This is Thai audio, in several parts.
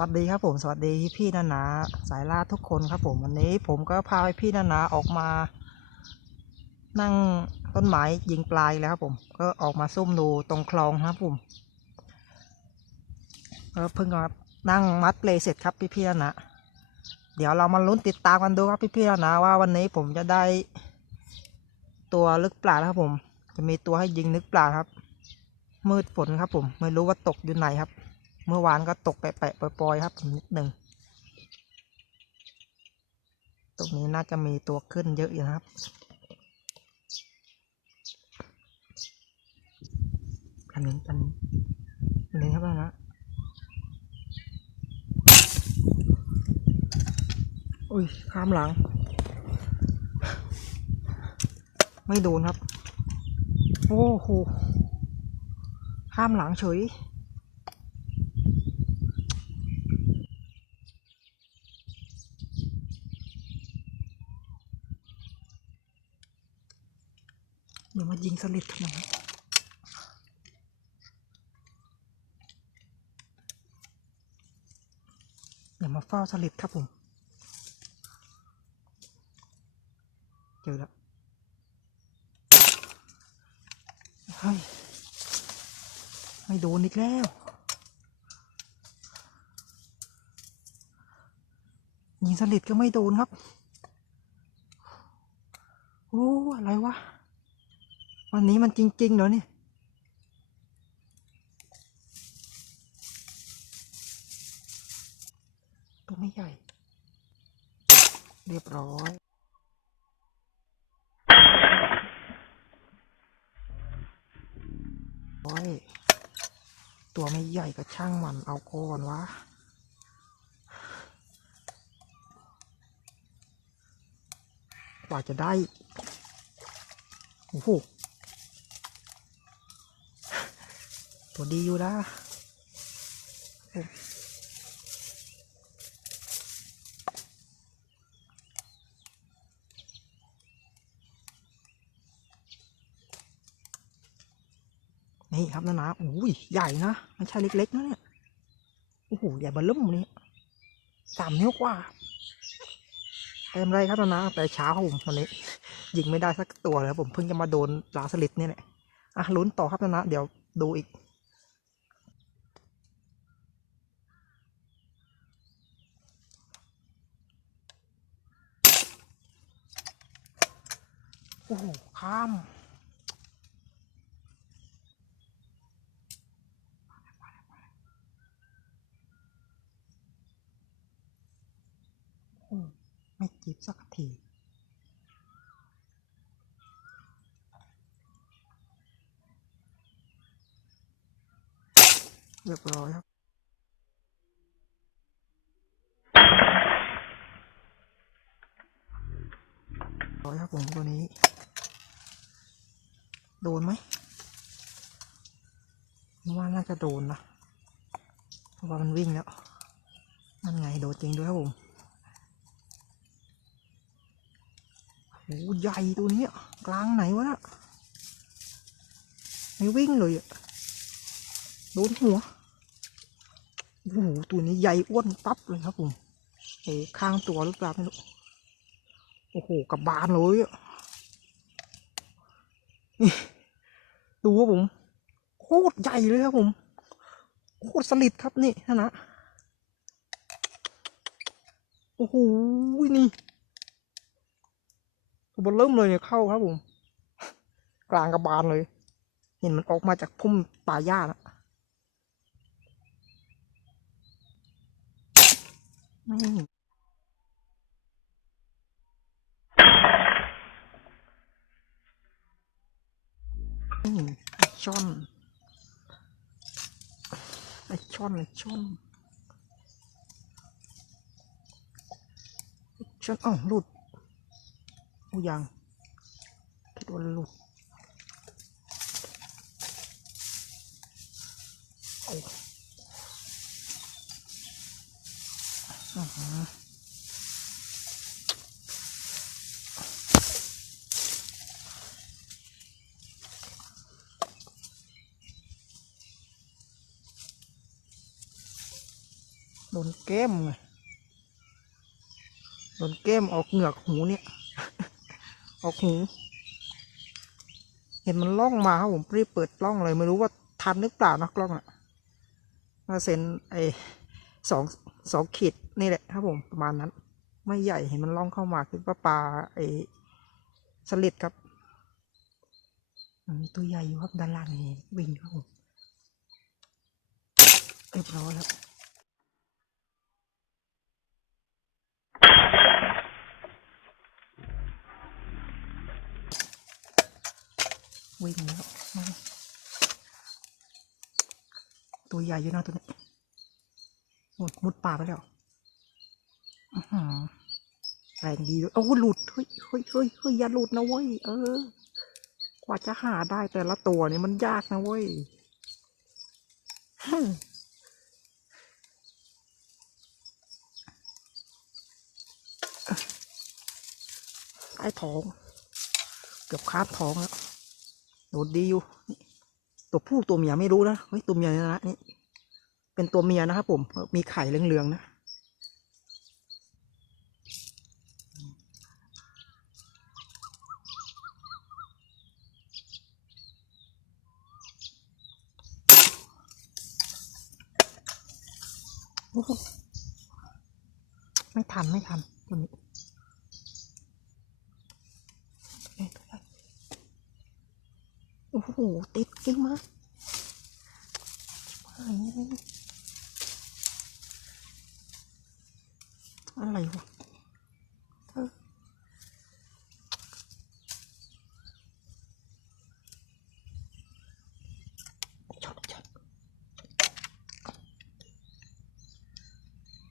วัสดีครับผมสวัสดีพี่นานาสายล่าทุกคนครับผมวันนี้ผมก็พาพี่นานาออกมา นั่งต้นไม้ยิงปลายแล้วครับผม ก็ออกมาซุ่มดูตรงคลองครับผมก็เพิ่งมานั่งมัดเปลเสร็จครับพี่พี่นานาเดี๋ยวเรามาลุ้นติดตามกันดูครับพี่พี่นานาว่าวันนี้ผมจะได้ ตัวลึกปลาครับผม จะมีตัวให้ยิงนึกปลาครับ มืดฝนครับผม ไม่รู้ว่าตกอยู่ไหนครับ เมื่อวานก็ตกแปะๆปล่อยๆครับนิดหนึ่ง ตรงนี้น่าจะมีตัวขึ้นเยอะอยู่นะครับ อันนี้อันนี้อันนี้ครับนะอุ้ยข้ามหลัง ไม่โดนครับ โอ้โหข้ามหลังเฉย เดี๋ยว มายิงสลิดกันหน่อยเดี๋ยวมาเฝ้าสลิดครับผม เจอแล้วเฮ้ยไม่โดนอีกแล้วยิงสลิดก็ไม่โดนครับ โอ้ อะไรวะ วันนี้มันจริงๆเหรอเนี่ยตัวไม่ใหญ่ เรียบร้อยโอ้ยตัวไม่ใหญ่ก็ช่างมันเอาก่อนวะกว่าจะได้ โอ้โห ตัวดีอยู่นะนี่ครับนะนะอุ้ยใหญ่นะไม่ใช่เล็กๆนะเนี่ยโอ้โหใหญ่บอลลุ่มนี่สามนิ้วกว่าเต็มเลยครับนะนะแต่เช้าผมวันนี้ยิงไม่ได้สักตัวเลยผมเพิ่งจะมาโดนลาสลิดเนี่ยแหละอะลุ้นต่อครับนะนะเดี๋ยวดูอีก โอ้โห ข้ามโอ้ไม่จิบสักทีเรียบร้อยครับร้อยครับผมตัวนี้ โดนไหมว่าน่าจะโดนนะเพราะว่ามันวิ่งแล้วนั่นไงโดนจริงด้วยครับผมโอ้ใหญ่ตัวนี้กลางไหนวะนะไม่วิ่งเลยอะโดนหัวโอ้โหตัวนี้ใหญ่อ้วนปั๊บเลยครับผมโอ้ข้างตัวหรือเปล่าไม่รู้โอ้โหกับบานเลยอะ ดูครับผมโคตรใหญ่เลยครับผมโคตรสลิดครับนี่นะนะโอ้โหนี่ตัวเบนเริ่มเลยเนี่ยเข้าครับผม กลางกระบาลเลย เห็นมันออกมาจากพุ่มป่าหญ้านะนี่นี่ไอ ช่อนไอช่อนไอช่อนช่อนอ้าวหลุดอ้ยังคิดว่าหลุดโอ้อื้อ โดนแก้มไงโดนแก้มออกเหงือกหูเนี่ย ออกหู เห็นมันล่องมาครับผมรีบเปิดล้องเลยไม่รู้ว่าทันหรือเปล่านะกล้องอะมาเซ็นไอสองสองขีดนี่แหละครับผมประมาณนั้น ไม่ใหญ่เห็นมันล่องเข้ามาคือว่าปลาไอสลิดครับมีตัวใหญ่อยู่ครับด้านล่างนี่วิ่งครับผมเรียบร้อยแล้ว วิ่งแล้วตัวใหญ่อยู่นะตัวนี้โอ้ยมุดป่าไปแล้วแรงดีด้วยโอ้หลุด เฮ้ยเฮ้ยเฮ้ยเฮ้ยอย่าหลุดนะเว้ย เออ กว่าจะหาได้แต่ละตัวนี่มันยากนะเว้ยไอ้ท้อง เกือบคาบท้องแล้ว โดดดีอยู่ตัวผู้ตัวเมียไม่รู้นะเฮ้ยตัวเมียนะนี่เป็นตัวเมียนะครับผมมีไข่เหลืองๆนะไม่ทันไม่ทันตัวนี้เอ้ยตัวใหญ่ โอ้โหติดกิ้งมากอะไรเนี่ยอะไรวะเออชดชด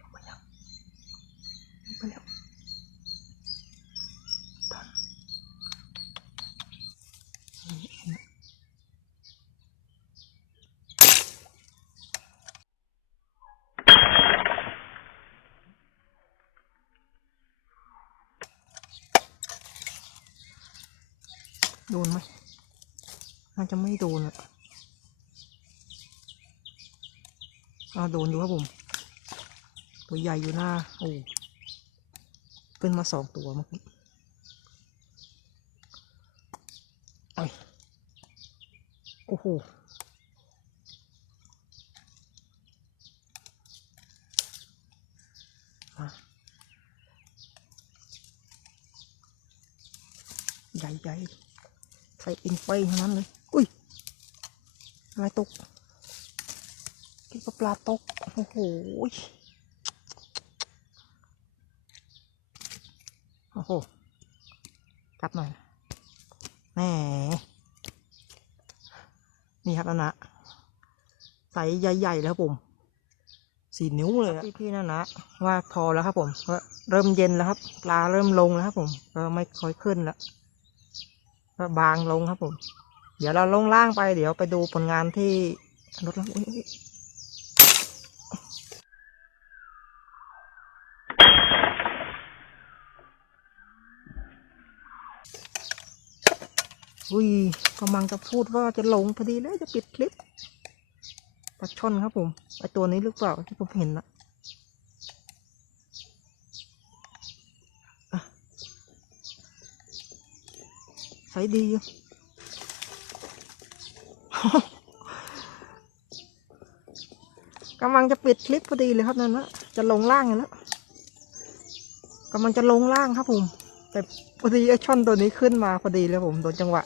ลงไปแล้วลงไปแล้วดันนี่เห็นไหม โดนไหมน่า จะไม่โดนอะอ่าโดนอยู่ครับผม ตัวใหญ่อยู่หน้า โอ้ขึ้นมาสองตัวเมื่อกี้โอ้โหมาใหญ่ๆใส่อินไปทั้งนั้นเลย อุ้ยอะไรตกคิดว่าปลาตก โอ้โหยโอ้โหจับหน่อยแหมนี่ครับนะนะใส่ใหญ่ๆแล้วครับผมสี่นิ้วเลยอะพี่ๆนะนะว่าพอแล้วครับผมก็เริ่มเย็นแล้วครับปลาเริ่มลงแล้วครับผมก็ไม่ค่อยขึ้นแล้วก็บางลงครับผม เดี๋ยวเราลงล่างไปเดี๋ยวไปดูผลงานที่รถล่างอุ้ยกำลังจะพูดว่าจะลงพอดีเลยจะปิดคลิปปลาช่อนครับผมไอตัวนี้หรือเปล่าที่ผมเห็นนะอะใส่ดีอยู่ กำลังจะปิดคลิปพอดีเลยครับนั่นนะจะลงล่างอยู่แล้วกำลังจะลงล่างครับผม แต่พอดีไอช่อนตัวนี้ขึ้นมาพอดีเลยผมโดนจังหวะ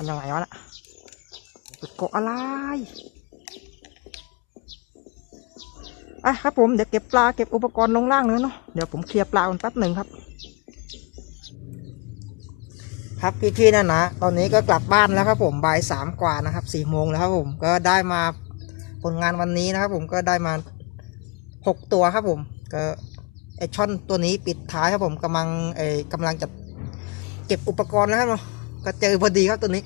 อันยังไงวะน่ะเกาะอะไรอะครับผมเดี๋ยวเก็บปลาเก็บอุปกรณ์ลงล่างเลยเนาะเดี๋ยวผมเคลียร์ปลากันแป๊บหนึ่งครับ ครับพี่ๆนะนะตอนนี้ก็กลับบ้านแล้วครับผมบ่ายสามกว่านะครับสี่โมงแล้วครับผมก็ได้มาผลงานวันนี้นะครับผมก็ได้มาหกตัวครับผมก็ไอช่อนตัวนี้ปิดท้ายครับผมกำลังไอกำลังจะเก็บอุปกรณ์แล้วครับเนาะ ก็เจอพอดีครับตัวนี้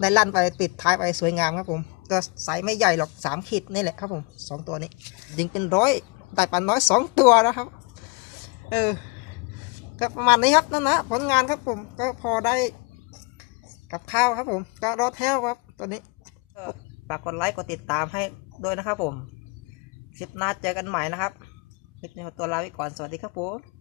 ได้ลั่นไปปิดท้ายไปสวยงามครับผมก็ไซส์ไม่ใหญ่หรอกสามขีดนี่แหละครับผมสองตัวนี้ยิงเป็นร้อยได้ปลาน้อยสองตัวนะครับเออก็ประมาณนี้ครับนั่นนะผลงานครับผมก็พอได้กับข้าวครับผม ก็รอแท้วครับตัวนี้ฝากกดไลค์กดติดตามให้ด้วยนะครับผมคลิปหน้าเจอกันใหม่นะครับคลิปนี้ขอตัวลาไปก่อนสวัสดีครับผม